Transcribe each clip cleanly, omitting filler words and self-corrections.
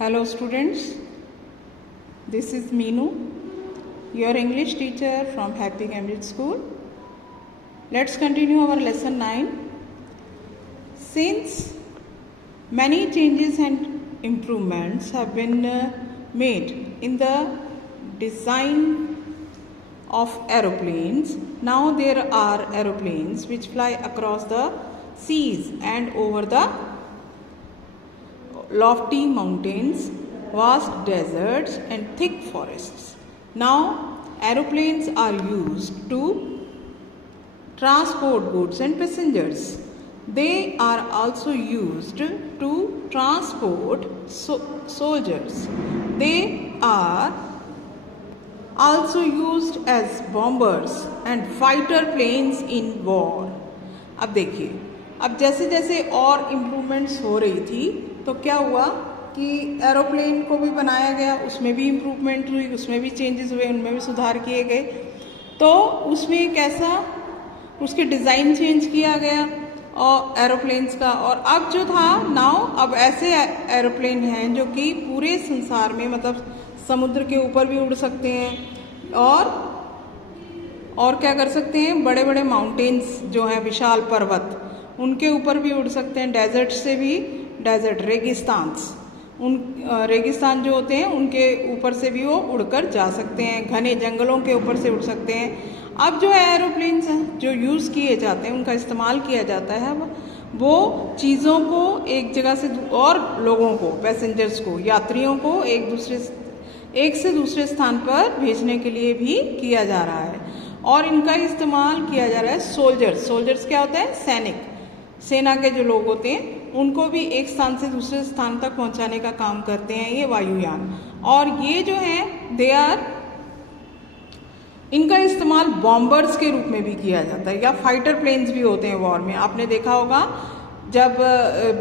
Hello students, this is Meenu, your English teacher from Happy Cambridge School. Let's continue our lesson 9. Since many changes and improvements have been made in the design of aeroplanes, now there are aeroplanes which fly across the seas and over the lofty mountains, vast deserts and thick forests. Now aeroplanes are used to transport goods and passengers. They are also used to transport soldiers. They are also used as bombers and fighter planes in war. अब देखिए, अब जैसे जैसे और improvements हो रही थी तो क्या हुआ कि एरोप्लेन को भी बनाया गया, उसमें भी इम्प्रूवमेंट हुई, उसमें भी चेंजेस हुए, उनमें भी सुधार किए गए। तो उसमें कैसा उसके डिज़ाइन चेंज किया गया और एरोप्लेन्स का। और अब जो था अब ऐसे एरोप्लेन हैं जो कि पूरे संसार में मतलब समुद्र के ऊपर भी उड़ सकते हैं और क्या कर सकते हैं, बड़े बड़े माउंटेन्स जो हैं, विशाल पर्वत, उनके ऊपर भी उड़ सकते हैं। डेजर्ट से भी, डेजर्ट रेगिस्तान जो होते हैं उनके ऊपर से भी वो उड़कर जा सकते हैं, घने जंगलों के ऊपर से उड़ सकते हैं। अब जो एरोप्लेन्स हैं जो यूज़ किए जाते हैं, उनका इस्तेमाल किया जाता है, वो चीज़ों को एक जगह से और लोगों को, पैसेंजर्स को, यात्रियों को एक से दूसरे स्थान पर भेजने के लिए भी किया जा रहा है। और इनका इस्तेमाल किया जा रहा है सोल्जर्स क्या होते हैं, सैनिक, सेना के जो लोग होते हैं उनको भी एक स्थान से दूसरे स्थान तक पहुंचाने का काम करते हैं ये वायुयान। और ये जो है इनका इस्तेमाल बॉम्बर्स के रूप में भी किया जाता है या फाइटर प्लेन्स भी होते हैं वॉर में। आपने देखा होगा जब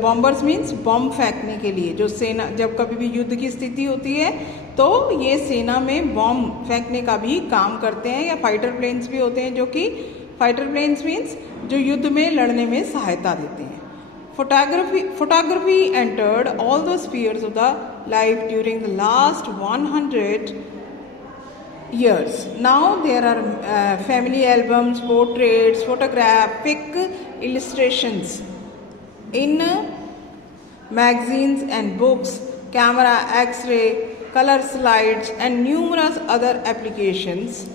बॉम्बर्स मीन्स बॉम्ब फेंकने के लिए, जो सेना जब कभी भी युद्ध की स्थिति होती है तो ये सेना में बॉम्ब फेंकने का भी काम करते हैं। या फाइटर प्लेन्स भी होते हैं जो कि फाइटर प्लेन्स मीन्स जो युद्ध में लड़ने में सहायता देते हैं। Photography entered all the spheres of the life during the last 100 years. Now there are family albums, portraits, photographic illustrations in magazines and books, camera, X-ray, color slides and numerous other applications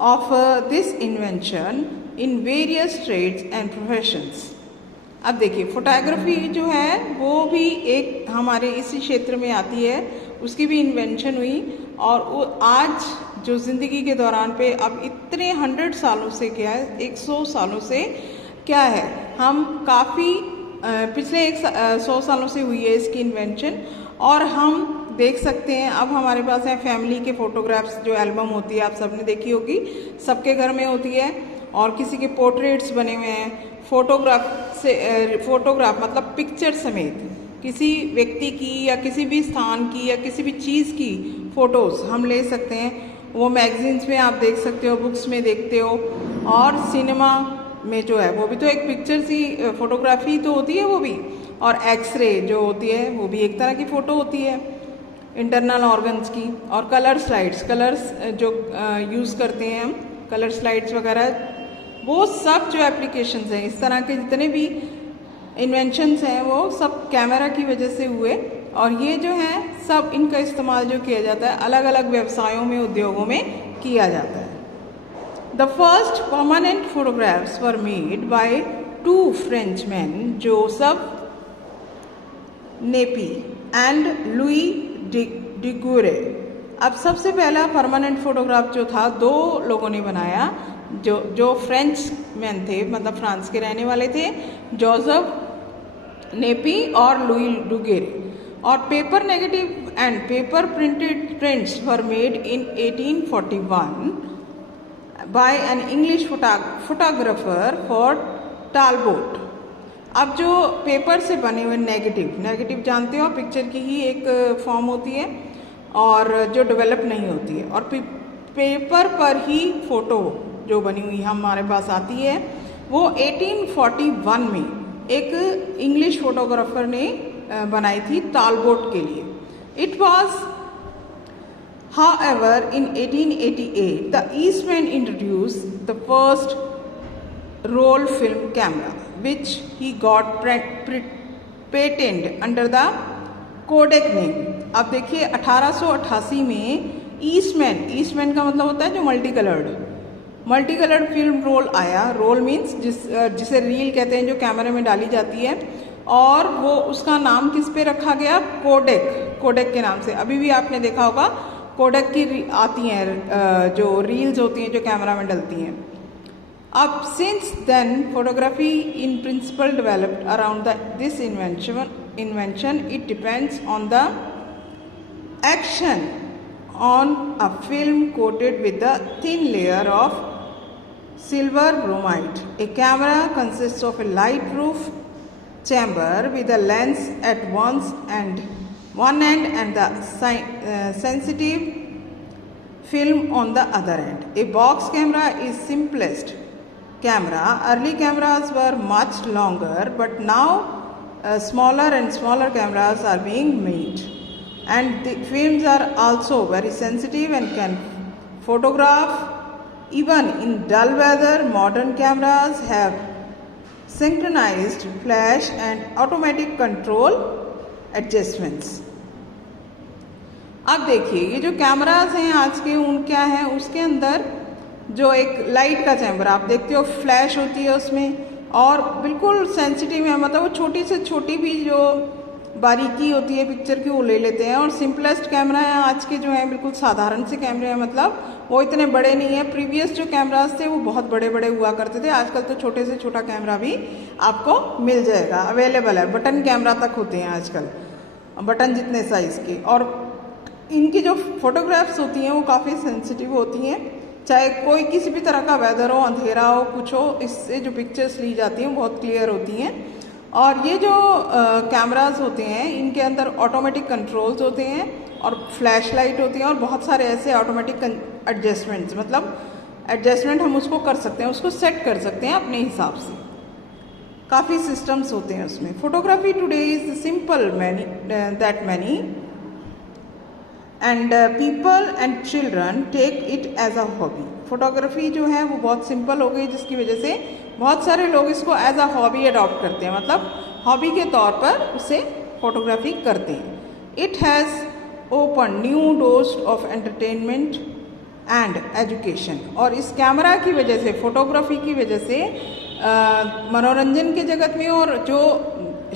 of this invention in various trades and professions. अब देखिए, photography जो है वो भी एक हमारे इसी क्षेत्र में आती है, उसकी भी इन्वेंशन हुई। और वो आज जो ज़िंदगी के दौरान पे अब इतने 100 सालों से क्या है, 100 सालों से क्या है, हम काफ़ी पिछले 100 सालों से हुई है इसकी इन्वेंशन। और हम देख सकते हैं अब हमारे पास है फैमिली के फ़ोटोग्राफ्स, जो एल्बम होती है आप सबने देखी होगी, सबके घर में होती है। और किसी के पोर्ट्रेट्स बने हुए हैं, फोटोग्राफ मतलब पिक्चर समेत किसी व्यक्ति की या किसी भी स्थान की या किसी भी चीज़ की फ़ोटोज़ हम ले सकते हैं। वो मैगजीन्स में आप देख सकते हो, बुक्स में देखते हो, और सिनेमा में जो है वो भी तो एक पिक्चर सी फोटोग्राफी तो होती है वो भी। और एक्सरे जो होती है वो भी एक तरह की फ़ोटो होती है इंटरनल ऑर्गन्स की। और कलर्स जो यूज़ करते हैं हम, कलर स्लाइड्स वगैरह, वो सब जो एप्लीकेशंस हैं, इस तरह के जितने भी इन्वेंशंस हैं वो सब कैमरा की वजह से हुए। और ये जो है सब इनका इस्तेमाल जो किया जाता है अलग अलग व्यवसायों में, उद्योगों में किया जाता है। The first permanent photographs were made by 2 Frenchman, Joseph Niepce and Louis Daguerre. अब सबसे पहला परमानेंट फोटोग्राफ जो था 2 लोगों ने बनाया, जो फ्रेंच मैन थे, मतलब फ्रांस के रहने वाले थे, जोसेफ नेपी और लुई डुगेरे। और paper negative and paper prints were made in 1841 by an English photographer for Talbot. अब जो पेपर से बने हुए नेगेटिव जानते हो, पिक्चर की ही एक फॉर्म होती है और जो डेवलप नहीं होती है, और पेपर पर ही फ़ोटो जो बनी हुई हमारे पास आती है, वो 1841 में एक इंग्लिश फोटोग्राफर ने बनाई थी टालबोट के लिए। It was, however, in 1888, the Eastman introduced the first roll film camera, which he got patent under the Kodak name. अब देखिए 1888 में ईस्टमैन का मतलब होता है जो मल्टी कलर्ड फिल्म रोल आया. रोल मीन्स जिसे रील कहते हैं, जो कैमरे में डाली जाती है, और वो उसका नाम किस पे रखा गया? कोडेक के नाम से. अभी भी आपने देखा होगा कोडेक की आती हैं जो रील्स होती हैं जो कैमरा में डलती हैं. अब since then photography in principle developed around this invention. It depends on the action on a film coated with a thin layer of silver bromide. A camera consists of a light-proof chamber with a lens at one end and the sensitive film on the other end. A box camera is simplest camera. Early cameras were much longer, but now smaller and smaller cameras are being made. And the films are also very sensitive and can photograph even in dull weather. Modern cameras have synchronized flash and automatic control adjustments. अब देखिए ये जो cameras हैं आज के, उन क्या है, उसके अंदर जो एक लाइट का चैम्बर आप देखते हो, फ्लैश होती है उसमें, और बिल्कुल सेंसिटिव है. मतलब वो छोटी से छोटी भी जो बारीकी होती है पिक्चर की वो ले लेते हैं. और सिंपलेस्ट कैमरा है आज के जो है, बिल्कुल साधारण से कैमरे हैं, मतलब वो इतने बड़े नहीं है. प्रीवियस जो कैमरास थे वो बहुत बड़े बड़े हुआ करते थे. आजकल तो छोटे से छोटा कैमरा भी आपको मिल जाएगा, अवेलेबल है. बटन कैमरा तक होते हैं आजकल, बटन जितने साइज़ के. और इनकी जो फोटोग्राफ्स होती हैं वो काफ़ी सेंसिटिव होती हैं. चाहे कोई किसी भी तरह का वेदर हो, अंधेरा हो, कुछ हो, इससे जो पिक्चर्स ली जाती हैं बहुत क्लियर होती हैं. और ये जो कैमरास होते हैं इनके अंदर ऑटोमेटिक कंट्रोल्स होते हैं और फ्लैश लाइट होती हैं और बहुत सारे ऐसे ऑटोमेटिक एडजस्टमेंट्स, मतलब एडजस्टमेंट हम उसको कर सकते हैं, उसको सेट कर सकते हैं अपने हिसाब से. काफ़ी सिस्टम्स होते हैं उसमें. Photography today is simple many and people and children take it as a hobby. Photography जो है वो बहुत सिंपल हो गई, जिसकी वजह से बहुत सारे लोग इसको एज अ हॉबी अडॉप्ट करते हैं, मतलब हॉबी के तौर पर उसे फोटोग्राफी करते हैं. It has open new doors of entertainment and education. और इस कैमरा की वजह से, फोटोग्राफी की वजह से मनोरंजन के जगत में और जो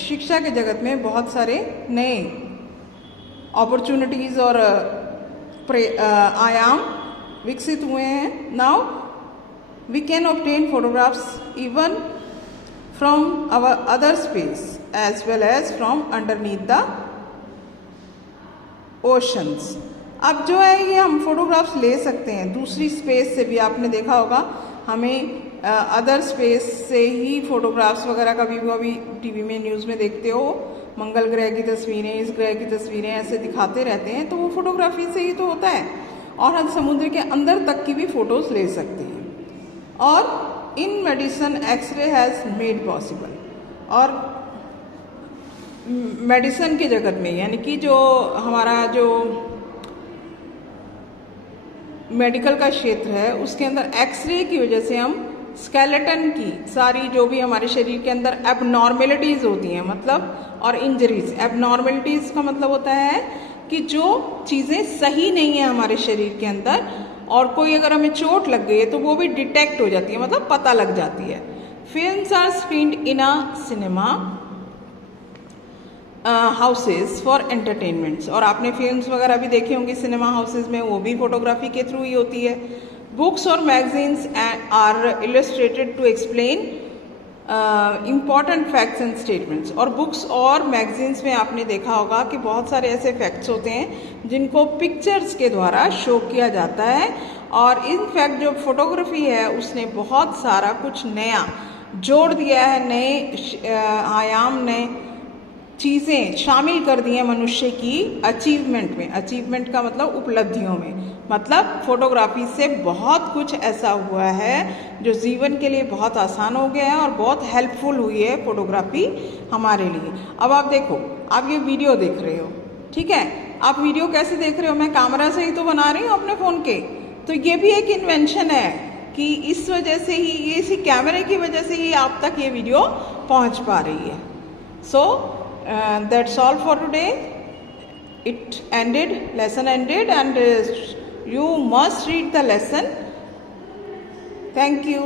शिक्षा के जगत में बहुत सारे नए अपॉर्चुनिटीज़ और आयाम विकसित हुए हैं. Now we can obtain photographs even from our other space as well as from underneath the oceans. अब जो है ये हम फोटोग्राफ्स ले सकते हैं दूसरी स्पेस से भी. आपने देखा होगा हमें अदर स्पेस से ही फोटोग्राफ्स वगैरह कभी भी टीवी में न्यूज़ में देखते हो, मंगल ग्रह की तस्वीरें, इस ग्रह की तस्वीरें ऐसे दिखाते रहते हैं, तो वो फोटोग्राफी से ही तो होता है. और हम समुद्र के अंदर तक की भी फ़ोटोज़ ले सकते हैं. और in medicine X-ray has made possible. और मेडिसिन के जगत में, यानी कि जो हमारा जो मेडिकल का क्षेत्र है उसके अंदर एक्सरे की वजह से हम स्केलेटन की सारी जो भी हमारे शरीर के अंदर एबनॉर्मेलिटीज़ होती हैं, मतलब, और इंजरीज. एबनॉर्मेलिटीज़ का मतलब होता है कि जो चीज़ें सही नहीं है हमारे शरीर के अंदर, और कोई अगर हमें चोट लग गई है तो वो भी डिटेक्ट हो जाती है, मतलब पता लग जाती है. Films are screened in a cinema houses for entertainments. और आपने फिल्म्स वगैरह भी देखी होंगी सिनेमा हाउसेस में, वो भी फोटोग्राफी के थ्रू ही होती है. बुक्स और magazines are illustrated to explain important facts and statements. और बुक्स और मैगजीन्स में आपने देखा होगा कि बहुत सारे ऐसे फैक्ट्स होते हैं जिनको पिक्चर्स के द्वारा शो किया जाता है. और इन फैक्ट जो फोटोग्राफी है उसने बहुत सारा कुछ नया जोड़ दिया है, नए आयाम, नए चीज़ें शामिल कर दी हैं मनुष्य की अचीवमेंट में. अचीवमेंट का मतलब उपलब्धियों में, मतलब फोटोग्राफी से बहुत कुछ ऐसा हुआ है जो जीवन के लिए बहुत आसान हो गया है और बहुत हेल्पफुल हुई है फोटोग्राफी हमारे लिए. अब आप देखो, आप ये वीडियो देख रहे हो, ठीक है, आप वीडियो कैसे देख रहे हो, मैं कैमरा से ही तो बना रही हूँ अपने फ़ोन के। तो ये भी एक इन्वेंशन है कि इस वजह से ही, ये इसी कैमरे की वजह से ही आप तक ये वीडियो पहुँच पा रही है। So that's all for today. It ended, lesson ended, and you must read the lesson. Thank you.